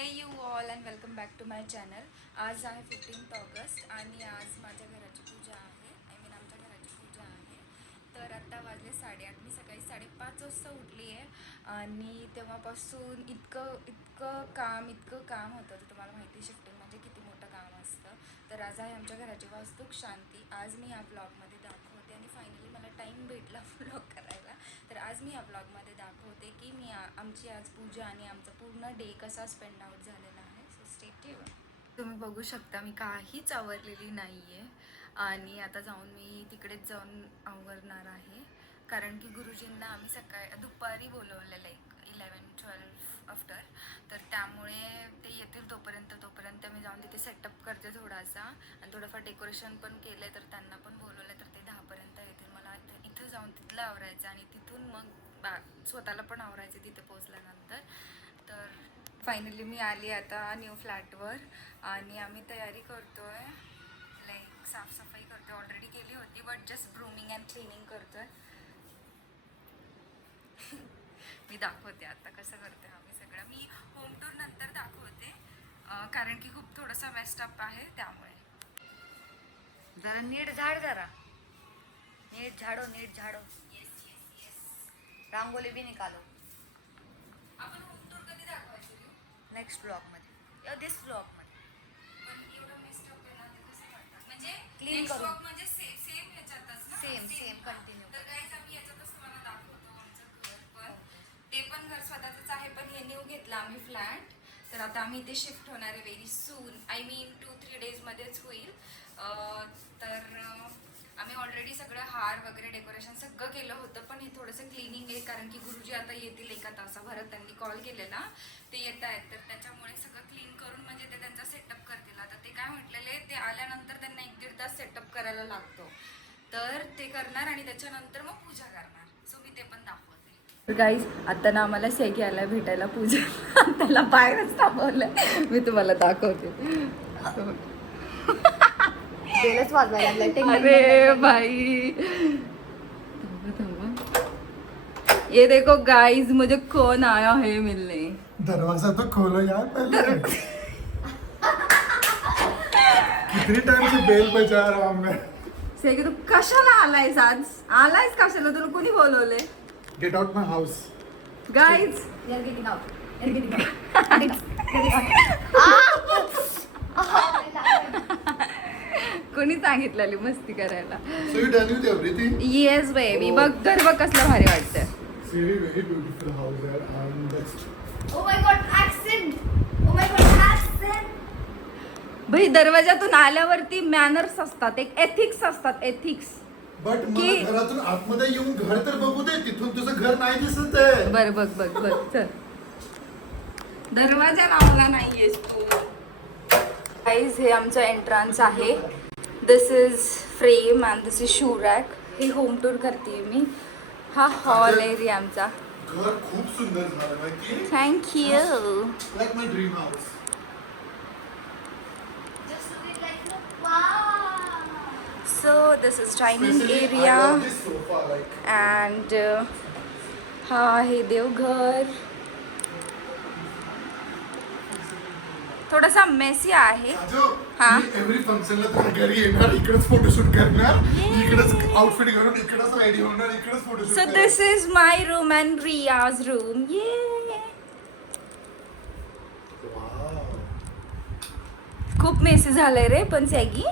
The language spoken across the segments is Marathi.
हे you all and welcome back to my channel. आज आहे 15 ऑगस्ट आणि आज माझ्या घराची पूजा आहे. आमच्या घराची पूजा आहे. तर आत्ता वाजले 8:30. मी सकाळी 5:30 वाजता उठली आहे आणि तेव्हापासून इतकं काम होतं. तर तुम्हाला माहिती शिफ्टिंग म्हणजे किती मोठं काम असतं. तर आज आहे आमच्या घराची वास्तूक शांती. आज मी या ब्लॉगमध्ये दाखवते आणि फायनली मला टाईम भेटला ब्लॉग करायला. तर आज मी या ब्लॉगमध्ये दाखवते की आमची आज पूजा आणि आमचा पूर्ण डे कसा स्पेंड आउट झालेला आहे. So stay tune. तुम्ही बघू शकता मी काहीच आवरलेली नाही आहे आणि आता मी तिकडेच जाऊन आवरणार आहे. कारण की गुरुजींना आम्ही दुपारी बोलवलेलं एक 11-12 आफ्टर. तर त्यामुळे ते येतील तोपर्यंत मी जाऊन तिथे सेटअप करते थोडासा आणि थोडंफार डेकोरेशन पण केलं आहे. तर त्यांना पण बोलवलं तर ते 10पर्यंत येतील. मला इथं जाऊन तिथलं आवरायचं आणि तिथून मग स्वतःला पण आवरायचं तिथे पोचल्यानंतर. तर फायनली मी आली आता न्यू फ्लॅटवर आणि आम्ही तयारी करतोय. लाईक साफसफाई करतोय. ऑलरेडी केली होती but just grooming and cleaning करतोय. मी दाखवते आता कसं करते आम्ही सगळं. मी होम टूर नंतर दाखवते कारण की खूप थोडंसं मेस्टअप आहे त्यामुळे. जरा नीट झाड, जरा नीट झाडो, नीट झाडो. Yes yes yes. रांगोली भी निकालो. आपण होम टूर कधी दाखवायची? नेक्स्ट ब्लॉग मध्ये, दिस ब्लॉग मध्ये. पण एवढं मेस्टअप आहे ना ते कसं करतात म्हणजे क्लीन नेक्स्ट करून. ब्लॉग म्हणजे सेम ह्याच्यातच ना. Same continue. तर गाईज आम्ही याच्यातच तुम्हाला दाखवतो आमचं घर पण. ते पण घर स्वतःच आहे पण हे न्यू घेतलं आम्ही फ्लॅट. तर आता आम्ही इथे शिफ्ट होणार आहे व्हेरी सून. आय मीन 2-3 डेजमध्येच होईल. तर आम्ही ऑलरेडी सगळं हार वगैरे डेकोरेशन सगळं केलं होतं पण हे थोडंसं क्लिनिंग आहे कारण की गुरुजी आता येतील 1 तासाभरात. त्यांनी कॉल केलेला ते येत आहेत. तर त्याच्यामुळे सगळं क्लीन करून म्हणजे ते त्यांचा सेटअप करतील. आता ते काय म्हटलेले ते आल्यानंतर त्यांना 1-1.5 तास सेटअप करायला लागतो. तर ते करणार आणि त्याच्यानंतर मग पूजा करणार. सो मी ते पण दाखवते. गाईज आता ना आम्हाला सेगी आला भेटायला पूजा. त्याला बाहेरच थांबवलं. मी तुम्हाला दाखवते. बेलच वाजवायला लागलाय. अरे भाई ये देखो गाइस मुझे कौन आया है मिलने. दरवाजा तो खोलो यार पहले. कितनी टाइम से बेल बजा रहा हूं मैं. सेगी तू कशाला आलायस आज? आलायस कशाला? तुला कोणी बोलवले? गेट आउट माय हाउस. गाइस कोणी सांगितलेली मस्ती करायला? So you done with everything? Yes baby. बघ घर बघ कसलं भारी वाटतं. Very very beautiful house यार. And best. Oh my God, accent. Oh my God, accent. भाई दरवाजातून आल्यावरती मॅनर्स असतात, एक एथिक्स असतात. एथिक्स. बट मला घरातून आतमध्ये येऊन घर तर बघू दे. तिथून तुझं घर नाही दिसत आहे. बर बघ चल. दरवाजा लावला नाहीयेस तू. गाईज हे आमचं एंट्रन्स आहे. This is frame and this is shoe rack. हे होम टूर करते मी. हा हॉल एरिया आमचा. घर खूप सुंदर झालं माहिती. Thank you. Like my dream house. Just look it like wow. So this is dining area sofa like. And हा आहे देवघर. थोडासा मेसी आहे. हा. एव्हरी फंक्शनला तुझ्या घरी येणार, इकडेच फोटोशूट करणार, इकडेच आउटफिट घालून इकडेच रेडी होणार, इकडेच फोटोशूट सो करणार. This is my room and riyaz room. Wow. खूप मेसी झालंय रे पण सॅगी.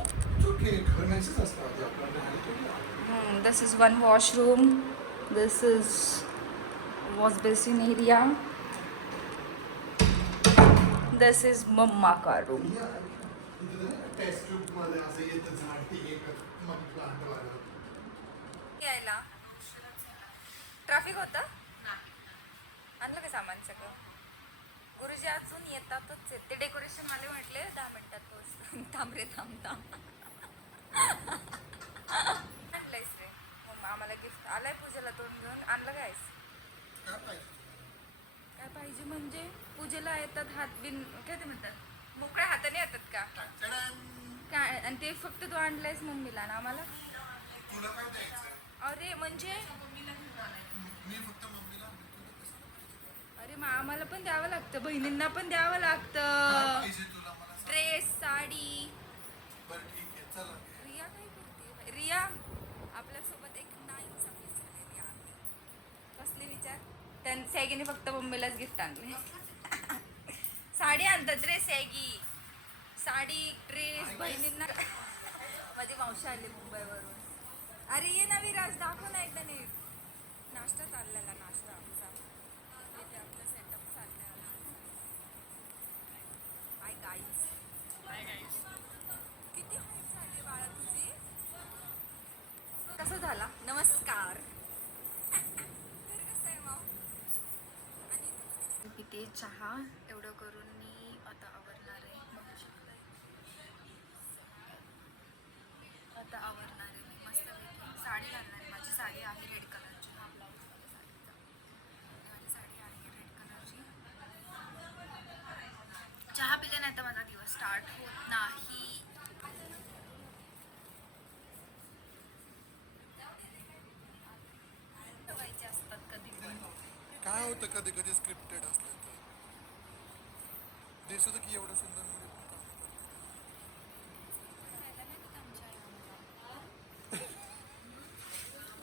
ओके, घर मेसेज असतात आपल्याला. This is one washroom. This is wash basin area. This is mamma का रूम. टेस्ट ट्यूब मध्ये असं येतं झाड, ती एक मनी प्लांट लागला. यायला ट्रॅफिक होतं. आणलं का सामान सगळं? गुरुजी अजून येतातच. ते डेकोरेशन वाले म्हटले 10 मिनिटात पोहोच. थांब रे थांब. आणलंयस रे मम्मा आम्हाला गिफ्ट. आलाय पूजेला तोंड घेऊन. आणलं कायस? काय पाहिजे म्हणजे पूजेला येतात हात बिन काय ते म्हणतात मोकळ्या हाताने येतात का काय? आणि ते फक्त तू आणलायस मम्मीला ना आम्हाला. तुला काय द्यायचं? अरे म्हणजे मी फक्त मम्मीला. अरे मग आम्हाला पण द्यावं लागतं, बहिणींना पण द्यावं काय लागतं. पाहिजे तुला मला सांग. ड्रेस, साडी. बरं ठीक आहे चला. रिया काय करते? रिया आपल्यासोबत एक नाइन्साफी झालेली आहे. कसले विचार? सॅगीने फक्त मम्मीलाच गिफ्ट आणले. साडी आणतात, ड्रेस सॅगी, साडी ड्रेस बहिणींना. माझी मावशी आली मुंबईवरून. अरे ये ना विराज, दाखव ना एकदा नीट. नाश्ता चाललेला, नाश्ता आमचा इथे आपला सेटअप चाललेला. हाय गाईज, किती हाईट झाली बाळा तुझी. कसं झाला? नमस्कार. तर कसं आहे मग? आणि पिते चहा. एवढं करून मी आता आवरणार आहे. बघू शकताय. आता आवरणार आहे मी मस्त साडी घालणार आहे. माझी साडी आहे रेड कलरची. हा ब्लाऊज माझ्या साडीचा. माझी साडी आहे रेड कलरची. चहा पिले नाही तर माझा दिवस स्टार्ट होत नाही. ठेवायचे असतात कधी पण. काय होतं कधी कधी स्क्रिप्टेड असतं तर दिसत की एवढं सुंदर मुली पण काम करतात.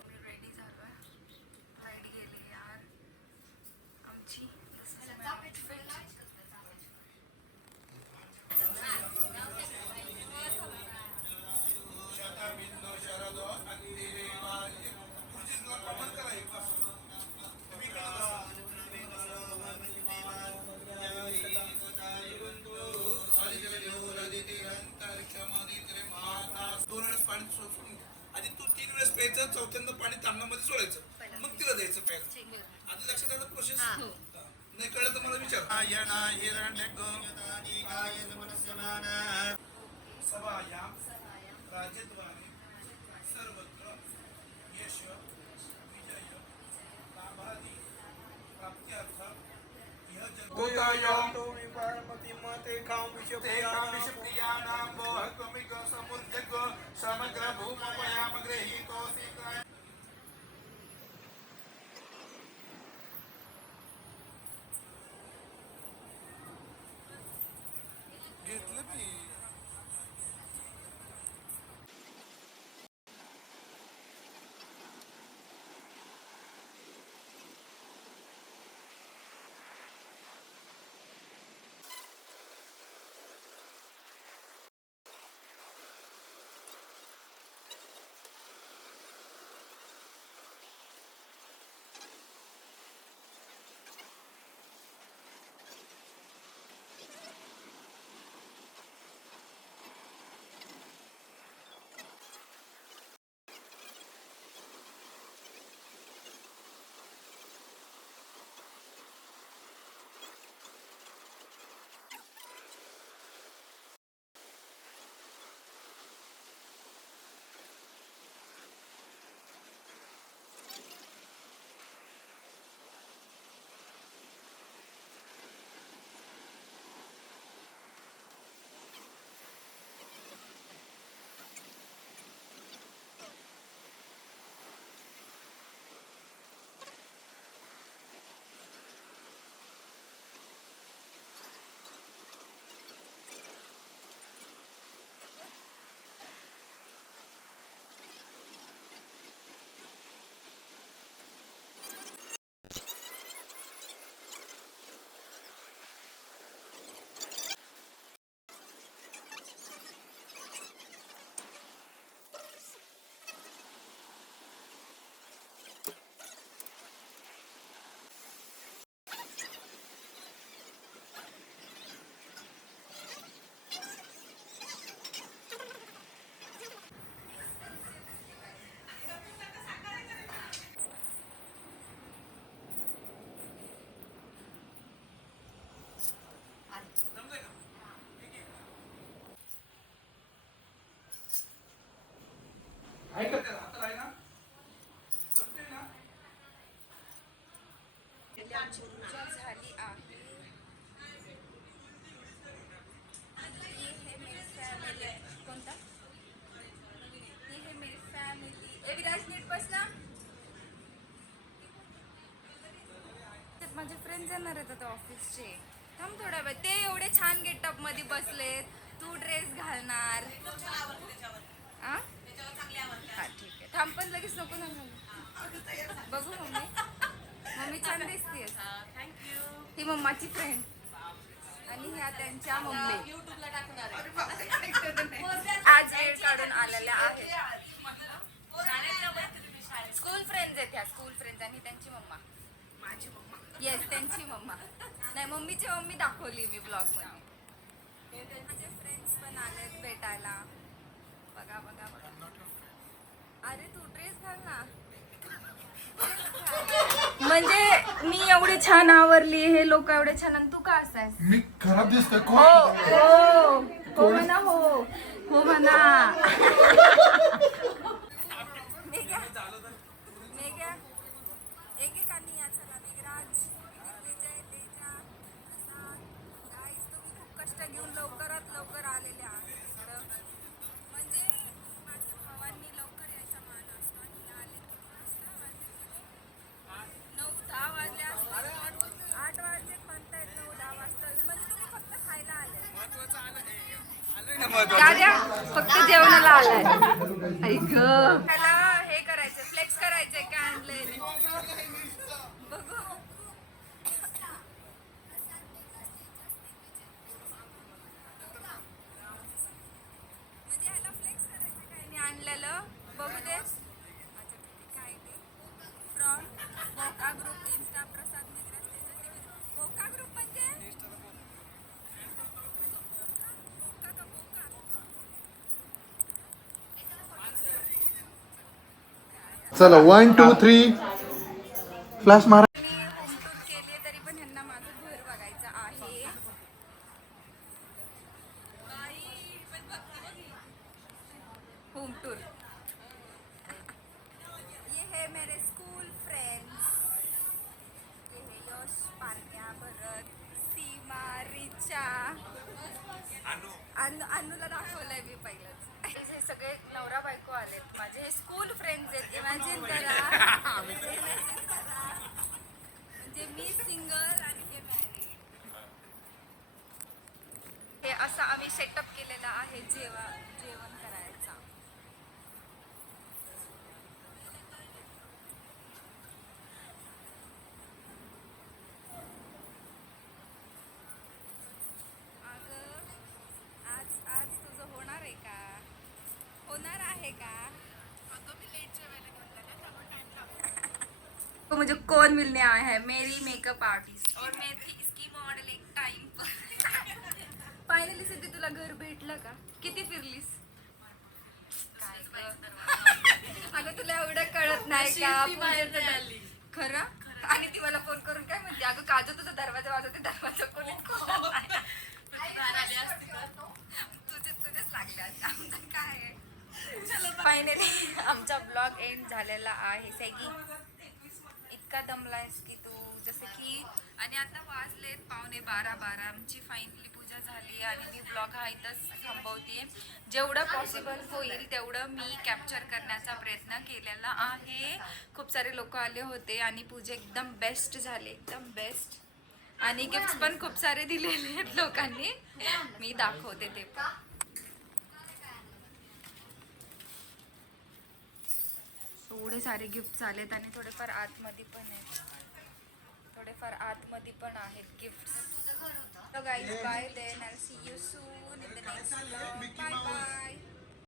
मी रेडी झालोय. लाईट गेली यार आमची. दोन वेळेस पाणी सोडून घे. आधी तू 3 वेळेस प्यायचं, चौथ्यांदा पाणी तांबण्यामध्ये सोडायचं, मग तिला द्यायचं प्यायला. आधी लक्षात आलं प्रोसेस? नाही कळलं तर मला विचार. सभायां राजद्वारे सर्वत्र यश विजय लाभादी प्राप्त्यर्थ यह समग्र भूमपयामग्रहीतोऽसि. घेतलं मी. जमतंय का? आहे का त्याला? हाताला आहे ना? जमतंय ना? आमची पूजा झाली आहे. ये है मेरी फॅमिली. कोणता? ये है मेरी फॅमिली. विराज नीट बस ना. माझे फ्रेंड फ्रेंड्स येणार आहेत आता ऑफिसचे. थांब थोडा वेळ. ते एवढे छान गेटअप मध्ये बसलेत, तू ड्रेस घालणार. आ? हा ठीक आहे. थांब पण लगेच नको ना घालू. बघू मम्मी. मम्मी छान दिसतेस. ही मम्माची फ्रेंड आणि ह्या त्यांच्या मम्मी आज वेळ काढून आलेल्या आहेत. स्कूल फ्रेंड्स आहेत ह्या, स्कूल फ्रेंड्स आणि त्यांची मम्मा. माझी मम्मा. येस त्यांची मम्मा. नाही मम्मीची मम्मी दाखवली मी ब्लॉग मध्ये. माझे फ्रेंड्स पण आलेत भेटायला. बघा बघा बघा. अरे तू ड्रेस घाल ना. म्हणजे मी एवढी छान आवरली, हे लोक एवढे छान आणि तू का असायस? मी खराब दिसतोय हो हो हो म्हणा, हो हो म्हणा. मेघ्या मेघ्या एकेकानी या चला. मेघराज, विजय, तेजा, प्रसाद, गाईस तुम्ही खूप कष्ट घेऊन लवकरात लवकर आलेले आहात इकडं. म्हणजे माझ्या भावांनी लवकर यायचा मान असतो आणि आले किती वाजता? वाजले किती? 9-10 वाजले असतील. 8 वाजले म्हणतायत, 9-10 वाजता. म्हणजे तुम्ही फक्त खायला आले. दाद्या फक्त जेवणाला आलाय. ऐक त्याला हे करायचं, फ्लेक्स करायचंय काय आणलंय बघू. म्हणजे ह्याला फ्लेक्स करायचं काय मी आणलेलं बघू दे. अच्छा ठीक आहे. काय ते फ्रॉम बोका ग्रुप इन्स्टा प्रसाद मेघराज तेजा. बोका ग्रुप म्हणजे बोका का बोका? चला 1 2 3 फ्लॅश मारा. मी होम टूर केली तरी पण ह्यांना माझं घर बघायचं आहे. Home tour. ये है मेरे स्कूल फ्रेंड्स. ये है यश, पार्या, भरत, सीमा, रिचा. अनुला दाखवलंय मी पहिलंच. हे सगळे नवरा बायको आलेत माझे. हे स्कूल फ्रेंड्स आहेत. इमॅजिन करा. इमॅजिन करा. म्हणजे मी सिंगल आणि हे मॅरिड. हे असं आम्ही सेटअप केलेलं आहे जेवण करायचा. अगं आज आज तुझं होणार आहे का? होणार आहे का? तो मुझे कौन मिलने आया है? मेरी मेकअप आर्टिस्ट और मैं थी इसकी मॉडल एक टाइम पर. फायनली सिद्धी तुला घर भेटलं का? किती फिरलीस? काय गं? अगं तुला एवढं कळत नाही का? खरं? आणि ती मला फोन करून काय म्हणते, अगं काजू तुझा दरवाजा वाजवते, दरवाजा कोणीच खोलत नाही. तुझेच लागले आमचं काय आहे. फायनली आमचा ब्लॉग एंड झालेला आहे. सैगी इतका दमलायस की तू, जसं की. आणि आता वाजलेत 11:15. आमची फायनली पूजा झाली आणि मी ब्लॉग हा इथंच थांबवते. जेवढं पॉसिबल होईल तेवढं मी कॅप्चर करण्याचा प्रयत्न केलेला आहे. खूप सारे लोक आले होते आणि पूजा एकदम बेस्ट झाली, एकदम बेस्ट. आणि गिफ्ट पण खूप सारे दिलेले आहेत लोकांनी. मी दाखवते ते पण. एवढे सारे गिफ्ट्स आलेत आणि थोडेफार आतमध्ये पण आहेत gifts. So guys, bye then. I'll see you soon in the next vlog. Bye bye.